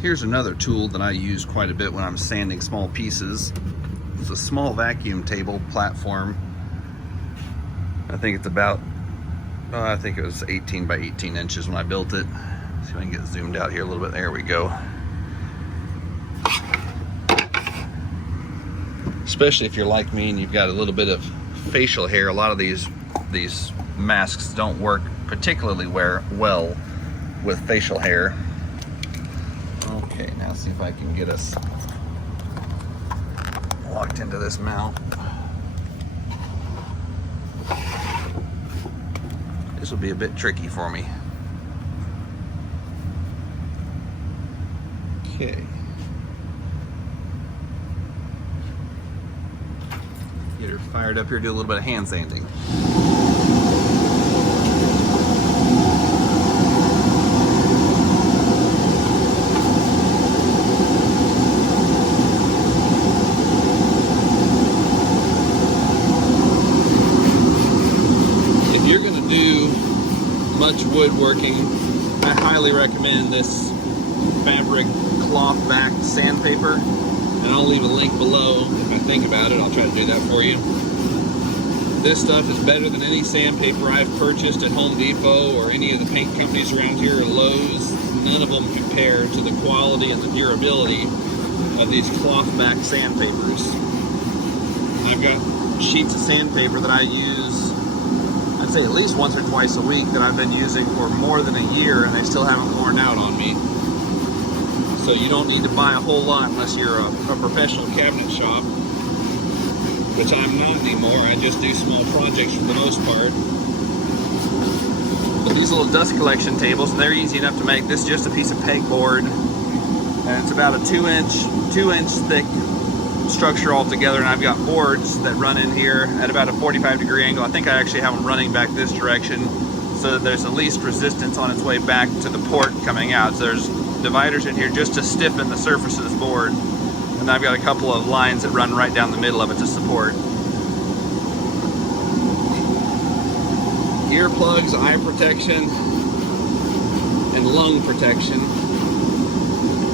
Here's another tool that I use quite a bit when I'm sanding small pieces. It's a small vacuum table platform. I think it's about, I think it was 18 by 18 inches when I built it. See if I can get zoomed out here a little bit. There we go. Especially if you're like me and you've got a little bit of facial hair, a lot of these masks don't work particularly well with facial hair. Okay, now see if I can get us locked into this mount. This will be a bit tricky for me. Okay. Get her fired up here, do a little bit of hand sanding. If you're going to do much woodworking, I highly recommend this fabric cloth-backed sandpaper, and I'll leave a link below. If I think about it, I'll try to do that for you. This stuff is better than any sandpaper I've purchased at Home Depot or any of the paint companies around here or Lowe's. None of them compare to the quality and the durability of these cloth-backed sandpapers. I've got sheets of sandpaper that I use, I'd say at least once or twice a week, that I've been using for more than a year, and they still haven't worn out on me. So you don't need to buy a whole lot unless you're a professional cabinet shop, which I'm not anymore. I just do small projects for the most part. But these little dust collection tables, they're easy enough to make. This is just a piece of pegboard, and it's about a 2-inch thick structure altogether, and I've got boards that run in here at about a 45-degree angle. I think I actually have them running back this direction so that there's the least resistance on its way back to the port coming out. So there's dividers in here just to stiffen the surface of this board, and I've got a couple of lines that run right down the middle of it to support. Earplugs, eye protection, and lung protection.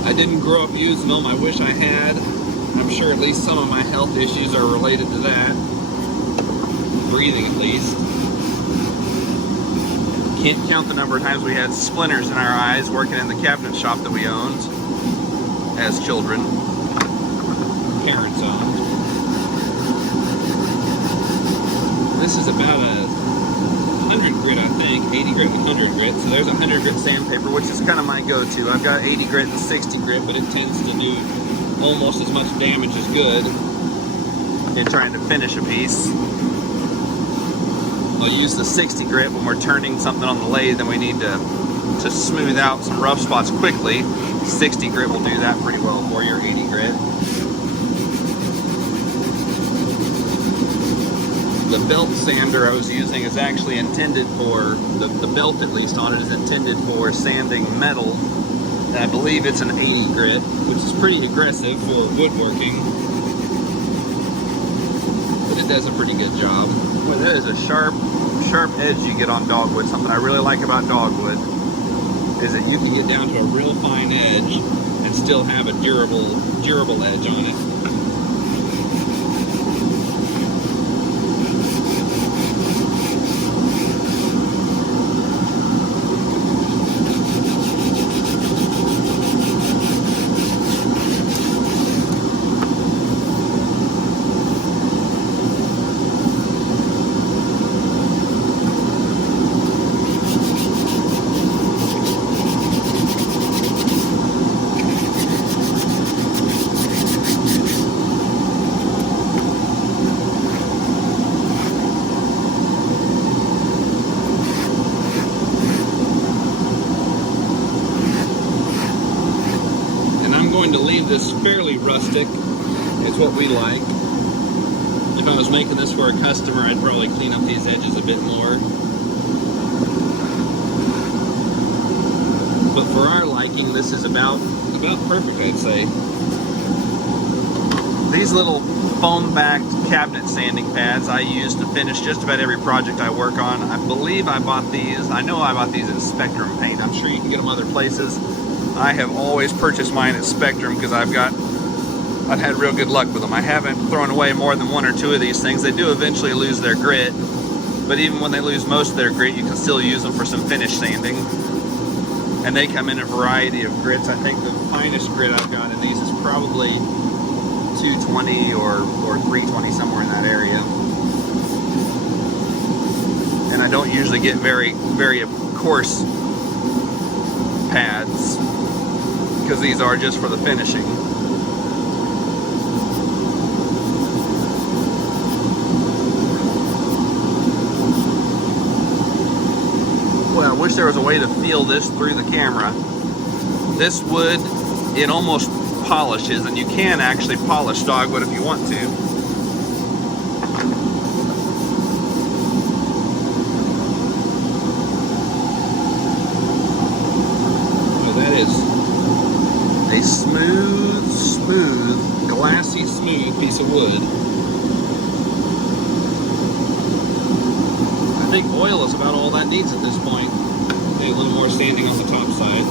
I didn't grow up using them. I wish I had. I'm sure at least some of my health issues are related to that. Breathing, at least. Can't count the number of times we had splinters in our eyes working in the cabinet shop that we owned as children. Parents owned. This is about a 100 grit, I think. 80 grit and 100 grit. So there's a 100 grit sandpaper, which is kind of my go-to. I've got 80 grit and 60 grit, but it tends to do almost as much damage as good in trying to finish a piece. I'll use the 60 grit when we're turning something on the lathe and we need to smooth out some rough spots quickly. 60 grit will do that pretty well for your 80 grit. The belt sander I was using is actually intended for, the belt at least on it is intended for sanding metal. And I believe it's an 80 grit, which is pretty aggressive for woodworking. But it does a pretty good job. Well, that is a sharp edge you get on dogwood. Something I really like about dogwood is that you can get down to a real fine edge and still have a durable edge on it. To leave this fairly rustic is what we like. If I was making this for a customer, I'd probably clean up these edges a bit more. But for our liking, this is about perfect, I'd say. These little foam-backed cabinet sanding pads I use to finish just about every project I work on. I believe I bought these, I know I bought these at Spectrum Paint. I'm sure you can get them other places. I have always purchased mine at Spectrum because I've had real good luck with them. I haven't thrown away more than 1 or 2 of these things. They do eventually lose their grit, but even when they lose most of their grit, you can still use them for some finish sanding. And they come in a variety of grits. I think the finest grit I've got in these is probably 220 or 320, somewhere in that area. And I don't usually get very coarse pads because these are just for the finishing. Well, I wish there was a way to feel this through the camera. This wood, it almost polishes, and you can actually polish dogwood if you want to. Well, that is a smooth, glassy smooth piece of wood. I think oil is about all that needs at this point. Maybe a little more sanding on the top side.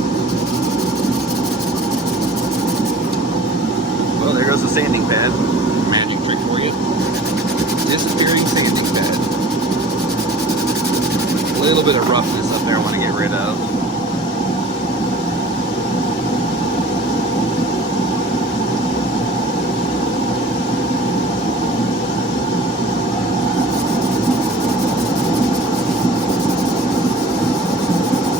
Well, there goes the sanding pad. Magic trick for you. Disappearing sanding pad. A little bit of roughness up there I want to get rid of.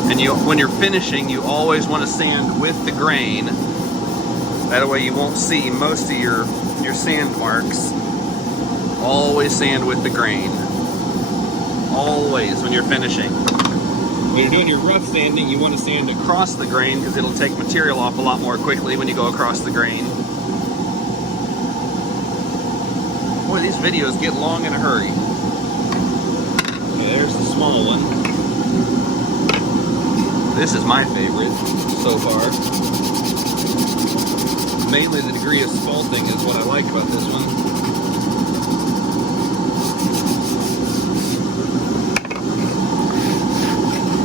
And when you're finishing, you always want to sand with the grain. That way you won't see most of your sand marks. Always sand with the grain. Always when you're finishing. When you're doing your rough sanding, you want to sand across the grain because it'll take material off a lot more quickly when you go across the grain. Boy, these videos get long in a hurry. Okay, there's the small one. This is my favorite so far. Mainly the degree of spalting is what I like about this one.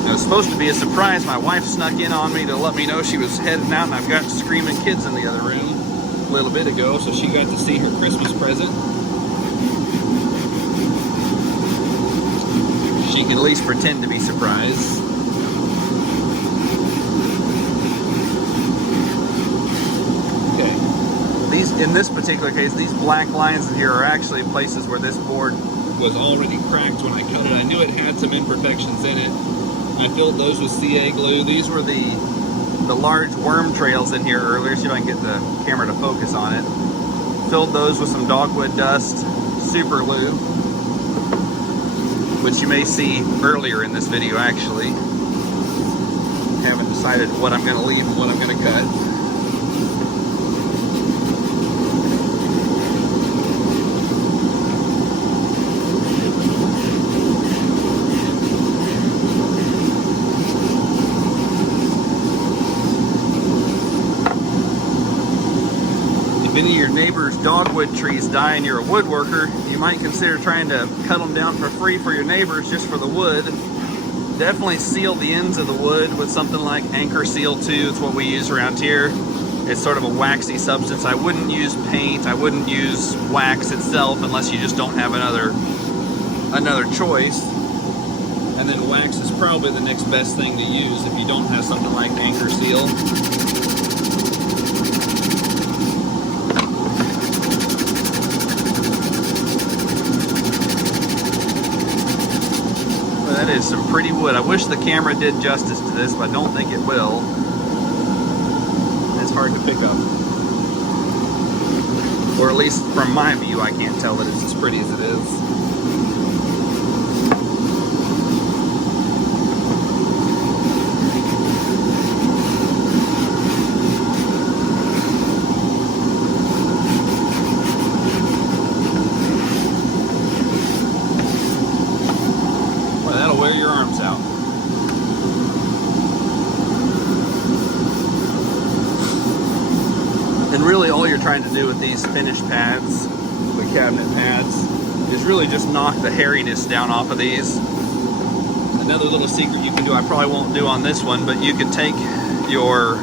It was supposed to be a surprise. My wife snuck in on me to let me know she was heading out, and I've got screaming kids in the other room a little bit ago, so she got to see her Christmas present. She can at least pretend to be surprised. In this particular case, these black lines here are actually places where this board was already cracked when I cut it. I knew it had some imperfections in it. I filled those with CA glue. These were the large worm trails in here earlier. See if I can get the camera to focus on it. Filled those with some dogwood dust, super glue, which you may see earlier in this video actually. Haven't decided what I'm going to leave and what I'm going to cut. If any of your neighbor's dogwood trees die and you're a woodworker, you might consider trying to cut them down for free for your neighbors just for the wood. Definitely seal the ends of the wood with something like Anchor Seal 2. It's what we use around here. It's sort of a waxy substance. I wouldn't use paint. I wouldn't use wax itself unless you just don't have another choice. And then wax is probably the next best thing to use if you don't have something like Anchor Seal. That is some pretty wood. I wish the camera did justice to this, but I don't think it will. It's hard to pick up. Or at least from my view, I can't tell that it's as pretty as it is. Wear your arms out. And really all you're trying to do with these finished pads, the cabinet pads, is really just knock the hairiness down off of these. Another little secret you can do, I probably won't do on this one, but you can take your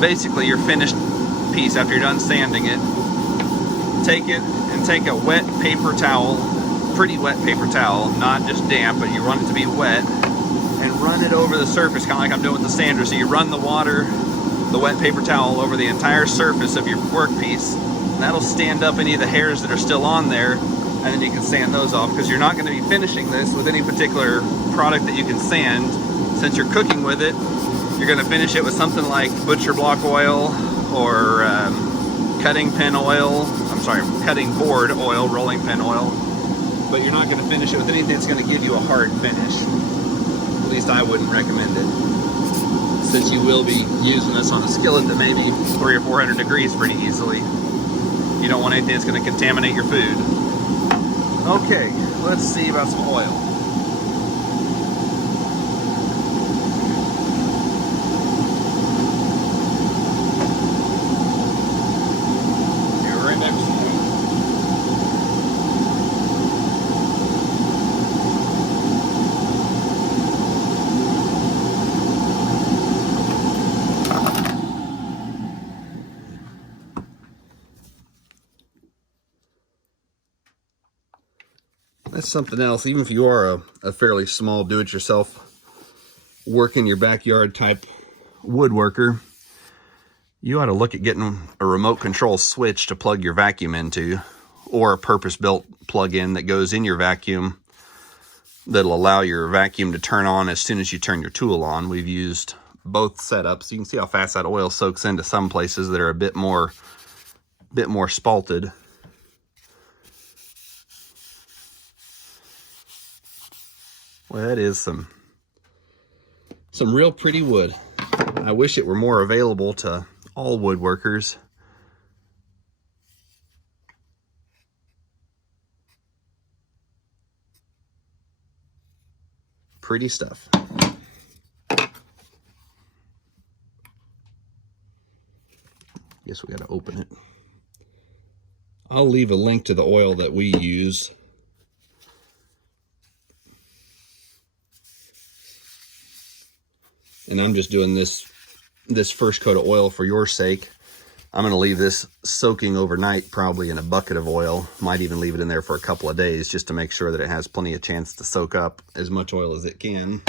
basically your finished piece after you're done sanding it. Take it and take a wet paper towel, pretty wet paper towel, not just damp, but you want it to be wet, and run it over the surface, kind of like I'm doing with the sander. So you run the water, the wet paper towel, over the entire surface of your workpiece, and that'll stand up any of the hairs that are still on there, and then you can sand those off, because you're not going to be finishing this with any particular product that you can sand. Since you're cooking with it, you're going to finish it with something like butcher block oil or cutting pin oil, cutting board oil, rolling pin oil, but you're not going to finish it with anything that's going to give you a hard finish. At least I wouldn't recommend it, since you will be using this on a skillet that may be 300 or 400 degrees pretty easily. You don't want anything that's going to contaminate your food. Okay, let's see about some oil. That's something else. Even if you are a fairly small do-it-yourself, work in your backyard type woodworker, you ought to look at getting a remote control switch to plug your vacuum into, or a purpose-built plug-in that goes in your vacuum that'll allow your vacuum to turn on as soon as you turn your tool on. We've used both setups. You can see how fast that oil soaks into some places that are a bit more spalted. Well, that is some real pretty wood. I wish it were more available to all woodworkers. Pretty stuff. Guess we got to open it. I'll leave a link to the oil that we use. And I'm just doing this first coat of oil for your sake. I'm going to leave this soaking overnight, probably in a bucket of oil. Might even leave it in there for a couple of days just to make sure that it has plenty of chance to soak up as much oil as it can.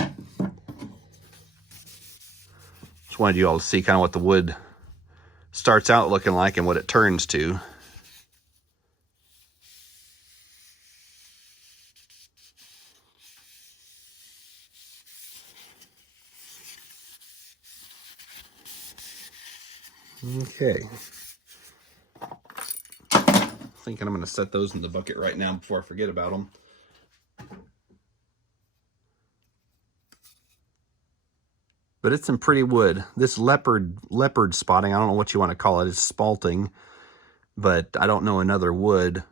Just wanted you all to see kind of what the wood starts out looking like and what it turns to. Okay. Thinking I'm going to set those in the bucket right now before I forget about them. But it's some pretty wood. This leopard spotting, I don't know what you want to call it. It's spalting, but I don't know another wood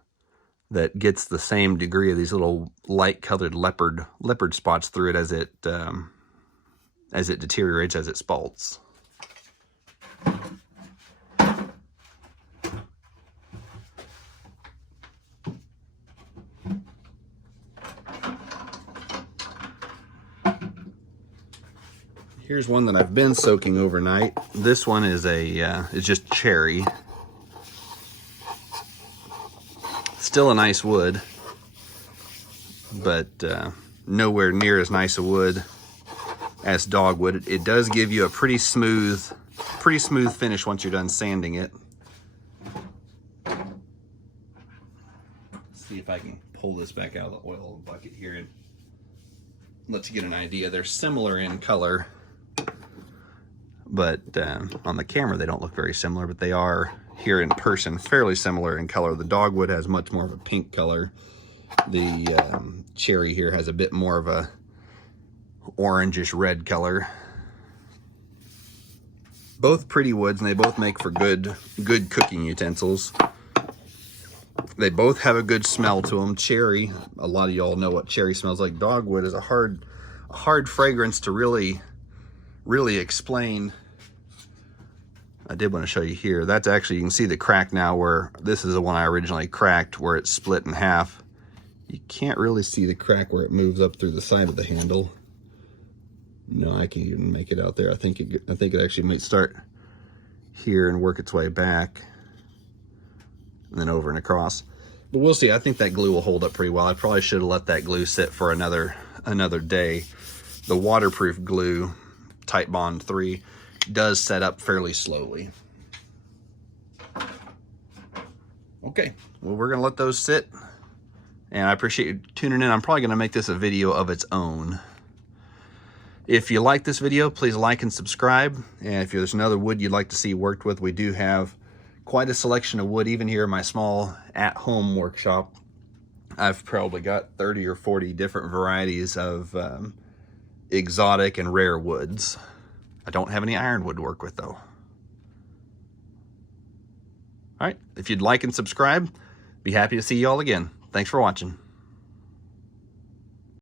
that gets the same degree of these little light-colored leopard spots through it as it deteriorates, as it spalts. Here's one that I've been soaking overnight. This one is it's just cherry. Still a nice wood, but nowhere near as nice a wood as dogwood. It does give you a pretty smooth finish once you're done sanding it. Let's see if I can pull this back out of the oil bucket here and let you get an idea. They're similar in color, but on the camera they don't look very similar, but they are here in person fairly similar in color. The dogwood has much more of a pink color. The cherry here has a bit more of a orangish red color. Both pretty woods, and they both make for good cooking utensils. They both have a good smell to them. Cherry, a lot of y'all know what cherry smells like. Dogwood is a hard fragrance to really explain. I did want to show you here. That's actually, you can see the crack now where this is the one I originally cracked, where it's split in half. You can't really see the crack where it moves up through the side of the handle. No, I can't even make it out there. I think it actually might start here and work its way back, and then over and across. But we'll see. I think that glue will hold up pretty well. I probably should have let that glue sit for another day. The waterproof glue, Type Bond 3, does set up fairly slowly. Okay, well, we're gonna let those sit, and I appreciate you tuning in. I'm probably gonna make this a video of its own. If you like this video, please like and subscribe. And if there's another wood you'd like to see worked with, we do have quite a selection of wood, even here in my small at-home workshop. I've probably got 30 or 40 different varieties of exotic and rare woods. I don't have any ironwood to work with, though. All right, if you'd like and subscribe, be happy to see you all again. Thanks for watching.